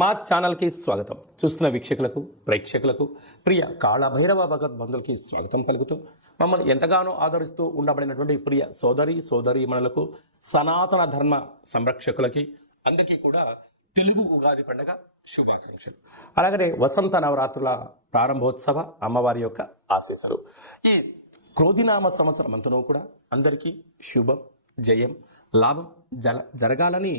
మా ఛానల్కి స్వాగతం. చూస్తున్న వీక్షకులకు, ప్రేక్షకులకు, ప్రియ కాళభైరవ భగవద్బంధులకి స్వాగతం పలుకుతూ మమ్మల్ని ఎంతగానో ఆదరిస్తూ ఉండబడినటువంటి ప్రియ సోదరీమణులకు, సనాతన ధర్మ సంరక్షకులకి అందరికీ కూడా తెలుగు ఉగాది పండుగ శుభాకాంక్షలు. అలాగనే వసంత నవరాత్రుల ప్రారంభోత్సవ అమ్మవారి యొక్క ఆశీస్సులు. ఈ క్రోధినామ సంవత్సరం అంతనూ కూడా అందరికీ శుభం, జయం, లాభం జరగాలని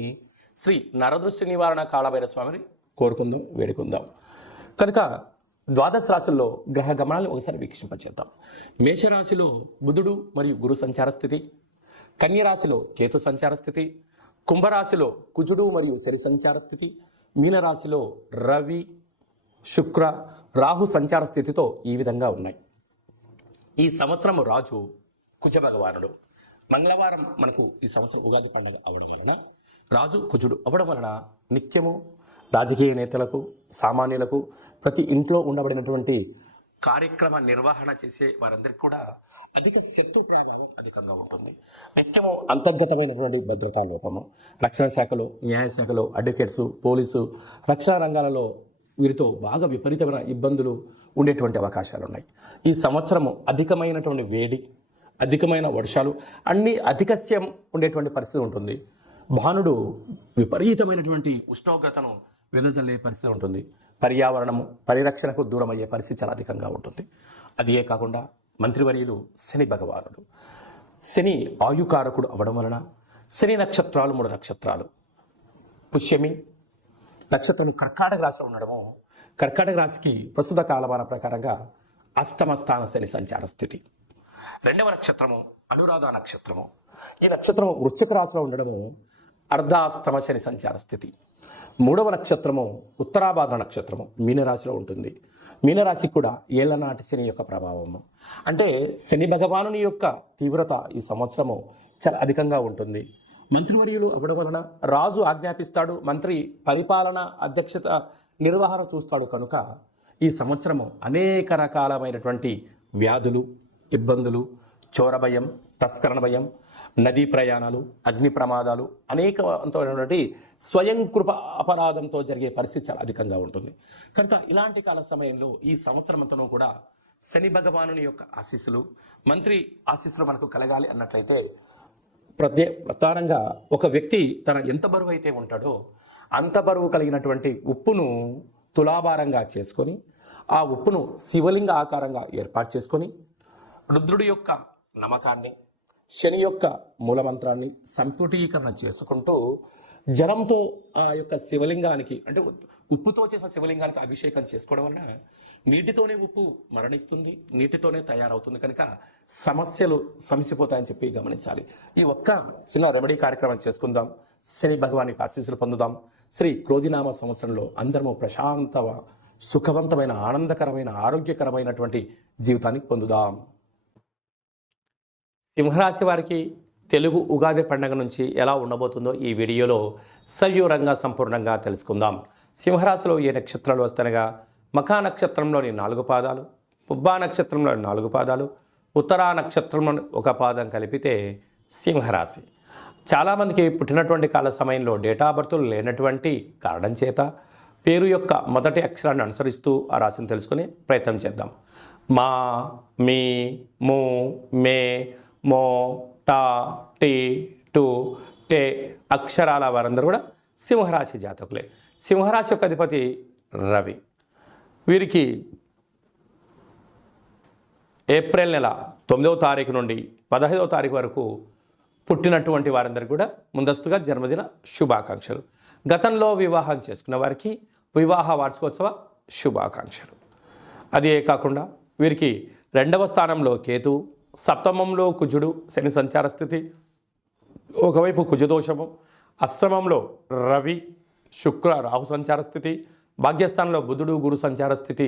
శ్రీ నరదృష్టి నివారణ కాళభైరవ స్వామిని కోరుకుందాం, వేడుకుందాం. కనుక ద్వాదశ రాశుల్లో గ్రహ గమనాలను ఒకసారి వీక్షింపచేద్దాం. మేషరాశిలో బుధుడు మరియు గురు సంచార స్థితి, కన్యరాశిలో కేతు సంచార స్థితి, కుంభరాశిలో కుజుడు మరియు శని సంచార స్థితి, మీనరాశిలో రవి, శుక్ర, రాహు సంచార స్థితితో ఈ విధంగా ఉన్నాయి. ఈ సంవత్సరం రాజు కుజ భగవానుడు. మంగళవారం మనకు ఈ సంవత్సరం ఉగాది పండుగ అవడం వలన రాజు కుజుడు అవ్వడం వలన నిత్యము రాజకీయ నేతలకు, సామాన్యులకు, ప్రతి ఇంట్లో ఉండబడినటువంటి కార్యక్రమ నిర్వహణ చేసే వారందరికీ కూడా అధిక శత్రు ప్రభావం అధికంగా ఉంటుంది. నిత్యము అంతర్గతమైనటువంటి భద్రతా లోపము, రక్షణ శాఖలో, న్యాయశాఖలో, అడ్వకేట్స్, పోలీసు, రక్షణ రంగాలలో వీరితో బాగా విపరీతమైన ఇబ్బందులు ఉండేటువంటి అవకాశాలు ఉన్నాయి. ఈ సంవత్సరము అధికమైనటువంటి వేడి, అధికమైన వర్షాలు, అన్ని అధికస్యం ఉండేటువంటి పరిస్థితి ఉంటుంది. భానుడు విపరీతమైనటువంటి ఉష్ణోగ్రతను వెదజల్లే పరిస్థితి ఉంటుంది. పర్యావరణము పరిరక్షణకు దూరం అయ్యే పరిస్థితి చాలా అధికంగా ఉంటుంది. అదే కాకుండా మంత్రివర్యులు శని భగవానుడు. శని ఆయుకారకుడు అవ్వడం వలన శని నక్షత్రాలు 3 నక్షత్రాలు. పుష్యమి నక్షత్రం కర్కాటక రాశిలో ఉండడము, కర్కాటక రాశికి ప్రస్తుత కాలమాన ప్రకారంగా అష్టమ స్థాన శని సంచార స్థితి. 2వ నక్షత్రము అనురాధ నక్షత్రము. ఈ నక్షత్రము వృశ్చిక రాశిలో ఉండడము అర్ధాస్తమ శని సంచార స్థితి. 3వ నక్షత్రము ఉత్తరాభాద్ర నక్షత్రము మీనరాశిలో ఉంటుంది. మీనరాశికి కూడా ఏళ్లనాటి శని యొక్క ప్రభావము, అంటే శని భగవానుని యొక్క తీవ్రత ఈ సంవత్సరము చాలా అధికంగా ఉంటుంది. మంత్రివర్యులు అవ్వడం వలన రాజు ఆజ్ఞాపిస్తాడు, మంత్రి పరిపాలన అధ్యక్షత నిర్వహణ చూస్తాడు. కనుక ఈ సంవత్సరము అనేక రకాలమైనటువంటి వ్యాధులు, ఇబ్బందులు, చోర భయం, తస్కరణ భయం, నదీ ప్రయాణాలు, అగ్ని ప్రమాదాలు, అనేకమైనటువంటి స్వయం కృప అపరాధంతో జరిగే పరిస్థితి చాలా అధికంగా ఉంటుంది. కనుక ఇలాంటి కాల సమయంలో ఈ సంవత్సరం అంతనూ కూడా శని భగవానుని యొక్క ఆశీస్సులు, మంత్రి ఆశీస్సులు మనకు కలగాలి అన్నట్లయితే ప్రధానంగా ఒక వ్యక్తి తన ఎంత బరువు అయితే ఉంటాడో అంత బరువు కలిగినటువంటి ఉప్పును తులాభారంగా చేసుకొని, ఆ ఉప్పును శివలింగ ఆకారంగా ఏర్పాటు చేసుకొని, రుద్రుడి యొక్క నమ్మకాన్ని, శని యొక్క మూలమంత్రాన్ని సంపుటీకరణ చేసుకుంటూ జలంతో ఆ యొక్క శివలింగానికి, అంటే ఉప్పుతో చేసిన శివలింగానికి అభిషేకం చేసుకోవడం వల్ల నీటితోనే ఉప్పు మరణిస్తుంది, నీటితోనే తయారవుతుంది. కనుక సమస్యలు సమసిపోతాయని చెప్పి గమనించాలి. ఈ ఒక్క చిన్న రెమెడీ కార్యక్రమం చేసుకుందాం. శని భగవానికి ఆశీస్సులు పొందుదాం. శ్రీ క్రోధినామ సంవత్సరంలో అందరము ప్రశాంత, సుఖవంతమైన, ఆనందకరమైన, ఆరోగ్యకరమైనటువంటి జీవితాన్ని పొందుదాం. సింహరాశి వారికి తెలుగు ఉగాది పండుగ నుంచి ఎలా ఉండబోతుందో ఈ వీడియోలో సవివరంగా సంపూర్ణంగా తెలుసుకుందాం. సింహరాశిలో ఏ నక్షత్రాలు వస్తాయనగా మఖా నక్షత్రంలోని 4 పాదాలు, పుబ్బా నక్షత్రంలోని 4 పాదాలు, ఉత్తరా నక్షత్రంలోని 1 పాదం కలిపితే సింహరాశి. చాలామందికి పుట్టినటువంటి కాల సమయంలో డేటా బర్తులు లేనటువంటి కారణం చేత పేరు యొక్క మొదటి అక్షరాన్ని అనుసరిస్తూ ఆ రాశిని తెలుసుకునే ప్రయత్నం చేద్దాం. మా, మీ, ము, మే, మో, టా, టీ, టు, టే అక్షరాల వారందరూ కూడా సింహరాశి జాతకులే. సింహరాశి యొక్క అధిపతి రవి. వీరికి ఏప్రిల్ నెల 9వ తారీఖు నుండి 15వ తారీఖు వరకు పుట్టినటువంటి వారందరికీ కూడా ముందస్తుగా జన్మదిన శుభాకాంక్షలు. గతంలో వివాహం చేసుకున్న వారికి వివాహ వార్షికోత్సవ శుభాకాంక్షలు. అదే కాకుండా వీరికి 2వ స్థానంలో కేతువు, సప్తమంలో కుజుడు శని సంచార స్థితి, ఒకవైపు కుజదోషము, అష్టమంలో రవి, శుక్ర, రాహు సంచార స్థితి, భాగ్యస్థానంలో బుధుడు, గురు సంచార స్థితి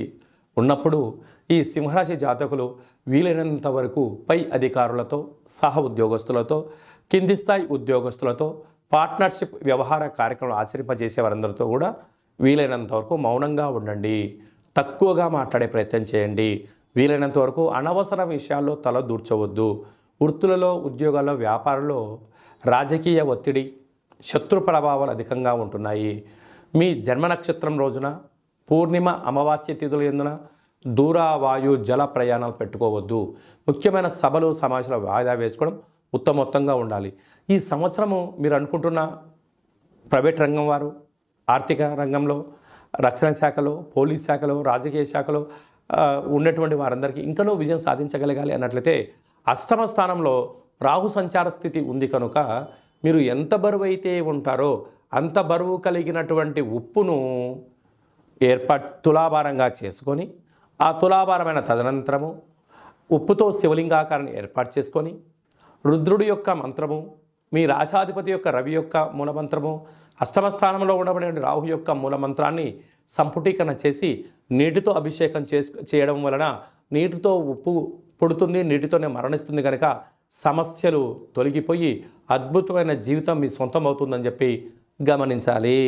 ఉన్నప్పుడు ఈ సింహరాశి జాతకులు వీలైనంత వరకు పై అధికారులతో, సహ ఉద్యోగస్తులతో, కింది స్థాయి ఉద్యోగస్తులతో, పార్ట్నర్షిప్ వ్యవహార కార్యక్రమాలు ఆచరింపజేసే వారందరితో కూడా వీలైనంత వరకు మౌనంగా ఉండండి. తక్కువగా మాట్లాడే ప్రయత్నం చేయండి. వీలైనంత వరకు అనవసర విషయాల్లో తల దూర్చవద్దు. వృత్తులలో, ఉద్యోగాల్లో, వ్యాపారంలో రాజకీయ ఒత్తిడి, శత్రు ప్రభావాలు అధికంగా ఉంటున్నాయి. మీ జన్మ నక్షత్రం రోజున పూర్ణిమ అమావాస్య తిథుల యందున దూర వాయు జల ప్రయాణాలు పెట్టుకోవద్దు. ముఖ్యమైన సభలు సమావేశాలు వాయిదా వేసుకోవడం ఉత్తమోత్తంగా ఉండాలి. ఈ సంవత్సరము మీరు అనుకుంటున్న ప్రైవేట్ రంగం వారు, ఆర్థిక రంగంలో, రక్షణ శాఖలో, పోలీస్ శాఖలో, రాజకీయ శాఖలో ఉన్నటువంటి వారందరికీ ఇంకనూ విజయం సాధించగలగాలి అన్నట్లయితే అష్టమ స్థానంలో రాహు సంచార స్థితి ఉంది కనుక మీరు ఎంత బరువు అయితే ఉంటారో అంత బరువు కలిగినటువంటి ఉప్పును తులాభారంగా చేసుకొని ఆ తులాభారమైన తదనంతరము ఉప్పుతో శివలింగాకారాన్ని ఏర్పాటు చేసుకొని రుద్రుడి యొక్క మంత్రము, మీ రాశాధిపతి యొక్క రవి యొక్క మూలమంత్రము, అష్టమ స్థానంలో ఉండబడే రాహు యొక్క మూలమంత్రాన్ని సంపుటీకరణ చేసి నీటితో అభిషేకం చేయడం వలన నీటితో ఉప్పు పుడుతుంది, నీటితోనే మరణిస్తుంది కనుక సమస్యలు తొలగిపోయి అద్భుతమైన జీవితం మీ సొంతం అవుతుందని చెప్పి గమనించాలి.